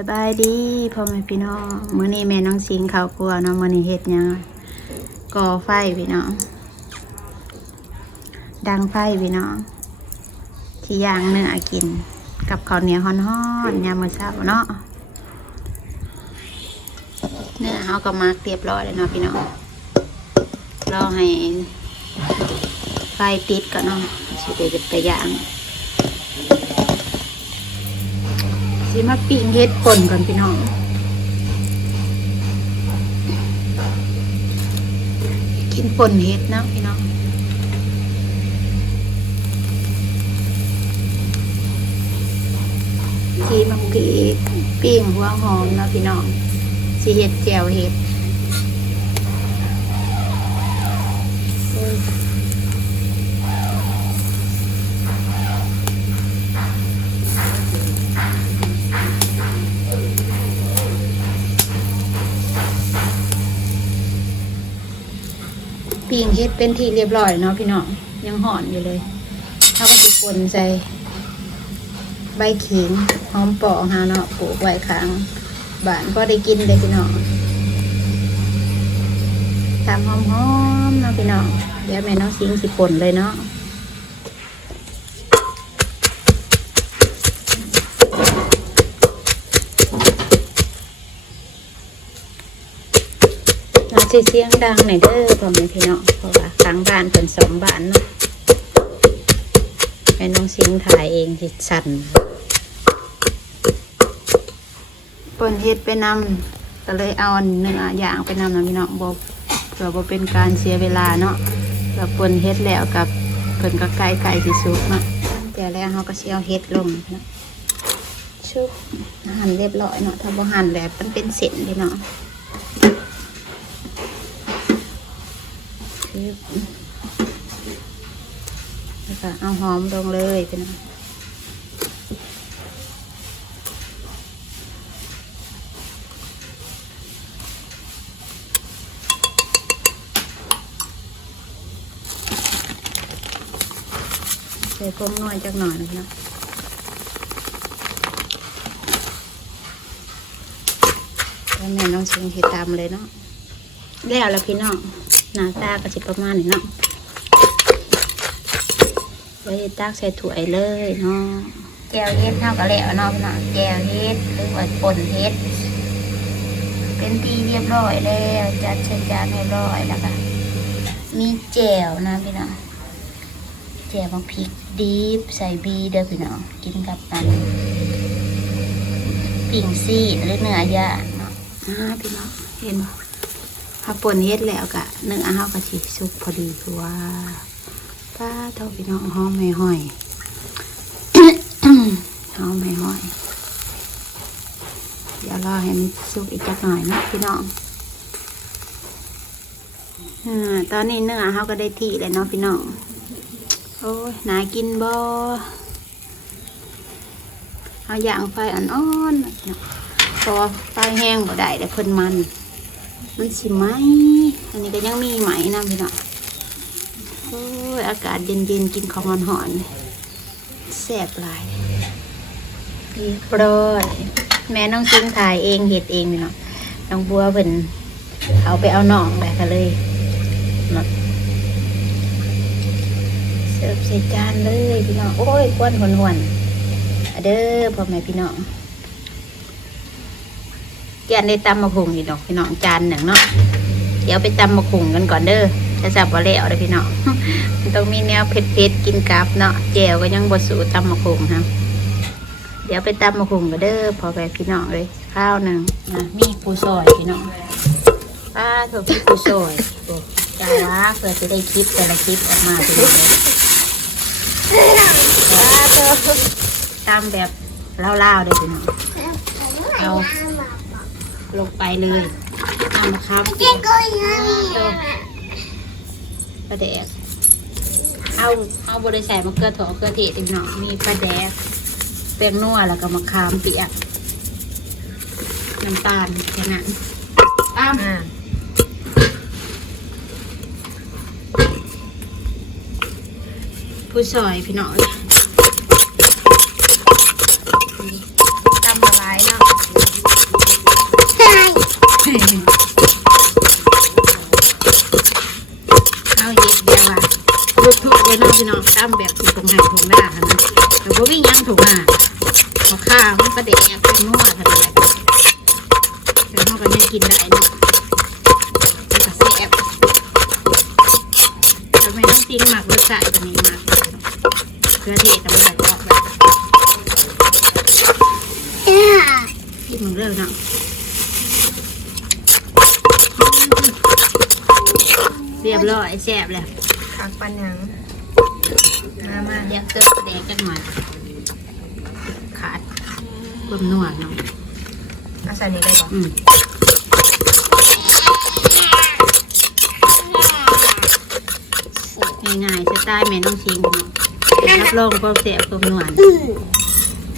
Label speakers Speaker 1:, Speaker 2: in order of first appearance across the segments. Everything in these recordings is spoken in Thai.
Speaker 1: สบายดีพ่อแม่พี่น้องมื้อนี้แม่น้องสิงข้าวครัวเนาะมื้อนี้เฮ็ดหยังก่อไฟพี่น้องดังไฟพี่น้องที่ย่างเนื้อกิน กับข้าวเหนียวฮ้อนๆยามมื้อเช้าเนาะเนื้อเฮาก็มักเรียบร้อยแล้วเนาะพี่น้องรอให้ไฟติดก่อนเนาะสิได้ไปย่าง สิมาปิ้งเฮ็ดป่นก่อนพี่น้องกินป่นเฮ็ดนะพี่น้องสีมักกรีปิ้งหัวหอมนะพี่น้องสิเฮ็ดแจ่วเฮ็ด ปิ้งเฮ็ดเป็นที่เรียบร้อยเนาะพี่น้องยังห่อนอยู่เลยเขาไปป่นใส่ใบขิงหอมปอกฮาเนาะปลูกไว้ค้างบ้านก็ได้กินเลยพี่น้องทำหอมๆเนาะพี่น้องเดี๋ยวแม่น้องสิงสิปนเลยเนาะ เราสิเสียงดังหน่อยเด้อพ่อแม่พี่น้องเพราะว่าค้างบ้านเป็นสองบ้านเนาะแม่น้องสิงถ่ายเองสิสั่นปนเฮ็ดไปนำก็เลยเอาเนื้อย่างไปนำเนาะพี่น้องบ่เพื่อบ่เป็นการเสียเวลาเนาะแล้วปนเฮ็ดแล้วกับเพิ่นก็ใกล้ใกล้สิสุกเนาะเดี๋ยวแล้วเฮาก็สิเอาเฮ็ดลงนะชุบหั่นเรียบร้อยเนาะถ้าบ่หั่นแล้วมันเป็นเส้นพี่น้อง ชึบแล้วก็เอาหอมลงเลยพี่น้องใส่พงน้อยจักหน่อยนะพี่น้องแล้วแม่น้องชิงที่ตามเลยเนาะแล้วแล้วพี่น้อง หน้าตาก็จะประมาณนี้เนาะไว้ตักใส่ถ้วยเลยเนาะแก้วเฮ็ดเท่ากับแล้วเนาะพี่น้องแก้วเฮ็ดหรือว่าป่นเฮ็ด เป็นตีเรียบร้อยแล้วจัดใส่จานเรียบร้อยแล้วก็มีแจ่วนะพี่น้องแจ่วบักพริกดิบใส่บีเด้อพี่น้องกินกับอันปิ่งซีดหรือเนื้อย่างเนาะอ่าพี่น้องเห็นบ่ ถ้าปนเฮ็ดแล้วกะเนื้อเฮาก็สิสุกพอดีคือว่าป้าเท่าพี่น้องหอมไม่ห้อยหอมไม่ห้อย เดี๋ยวรอให้มันสุกอีกจักหน่อยนะพี่น้องอตอนนี้เนื้อเฮาก็ได้ที่แล้วเนาะพี่น้องโอ้ยน่ากินบ่เอาอย่างไฟอ่อนๆเนาะเพอไฟแห้งบ่ได้แต่เพิ่นมัน มันสิไหมอันนี้ก็ยังมีไหมนะพี่น้องโอ้ยอากาศเย็นๆกินของหอนๆแซ่บหลายเรียบร้อยแม่น้องซิงถ่ายเองเห็ดเองพี่น้องน้องบัวเพิ่นเอาไปเอาหน่องไปกันเลยเนาะเสิร์ฟใส่จานเลยพี่น้องโอ้ยควนหวนหวนๆเด้อพ่อแม่พี่น้อง แกนได้ตำมะคุงอีกดอกพี่น้องจานหนึ่งเนาะเดี๋ยวไปตำมะคุงกันก่อนเด้อจะจับว่าแล้วเด้อพี่น้องมันต้องมีแนวเผ็ดๆกินกับเนาะแจวก็ยังบดสูตำมะคุงครับเดี๋ยวไปตำมะคุงกันเด้อพอแม่พี่น้องเลยข้าวหนึ่งอะมีปูซอยพี่น้องป้าถูกปูซอยจ้าว่าเพื่อจะได้คลิปแต่ละคลิปออกมาเป็นยังตามแบบเล่าวๆเลยพี่น้องเอา ลงไปเลยน้ำมะขามเปียกปลาแดกเอาเอาบริใส่มะเขือเถาะเขือเทศพี่น้องมีปลาแดกแป้งนัวแล้วก็มะขามเปียกน้ำตาลแค่นั้นตามผู้ซอยพี่น้อง เลยเนอะพี่น้องตามแบบที่ตรงไหนตรงหน้าค่ะนะแต่ว่าวิ่งยังถูกอ่เมาข้ามประเด็นแอบเป็นนวดค่ะนะแต่นอกจากนี้กินได้เนะแต่ก็แอบทำไมต้องติ้งหมักรสชาติแบบนี้มาเพื่อที่จะมาใออแบบที่มึงเลิกเนะเรียบร้อยแซ่บเลยว
Speaker 2: ขักปันยัง มามา
Speaker 1: อยากเติมแดงจังหน่อยขาดความนัวเนาะ
Speaker 2: เอาใส่นี่ได้ปะ
Speaker 1: อืมง่ายๆสไตล์แม่น้องชิงเนาะรับรองความเสียความนวล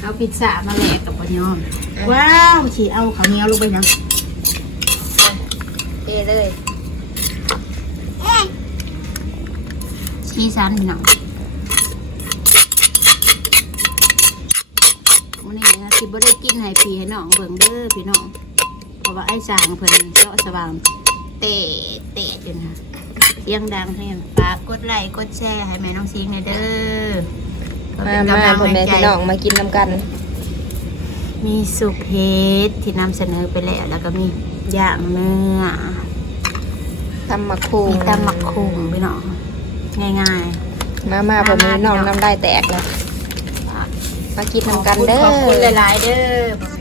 Speaker 1: เอาพิซซ่ามาแลกกับปะยอม ว้าวฉีเอาข้าวเหนียวลงไปนะ
Speaker 2: เทเลย
Speaker 1: ชีสันพี่น้องวันนี้นะ สิบ่ได้กินให้พี่ให้น้องเบิ่งเด้อพี่น้องเพราะว่าไอ้สางเพิ่นเจาะสว่างเตะเตะจนฮะเสียงดังให้ฝากกดไลค์กดแชร์ให้แม่น้องซิงหน่อยเด้อเพื่อ
Speaker 2: มา
Speaker 1: เป็น
Speaker 2: มากำ
Speaker 1: ลัง
Speaker 2: พ่อแม่
Speaker 1: ใจ
Speaker 2: พี่น้องมากินน้ำกัน
Speaker 1: มีสุกเฮดที่นำเสนอไปแล้วแล้วก็มีย่างเนื้อ
Speaker 2: ตำมะคุง
Speaker 1: มีตำหมักคุงพี่น้องง่าย
Speaker 2: มามาพ่อแม่พี่น้องน้ำได้แตกแล้ว
Speaker 1: ๆ
Speaker 2: มากินน้ำกันเด้อ
Speaker 1: ขอบคุณหลายๆเด้อ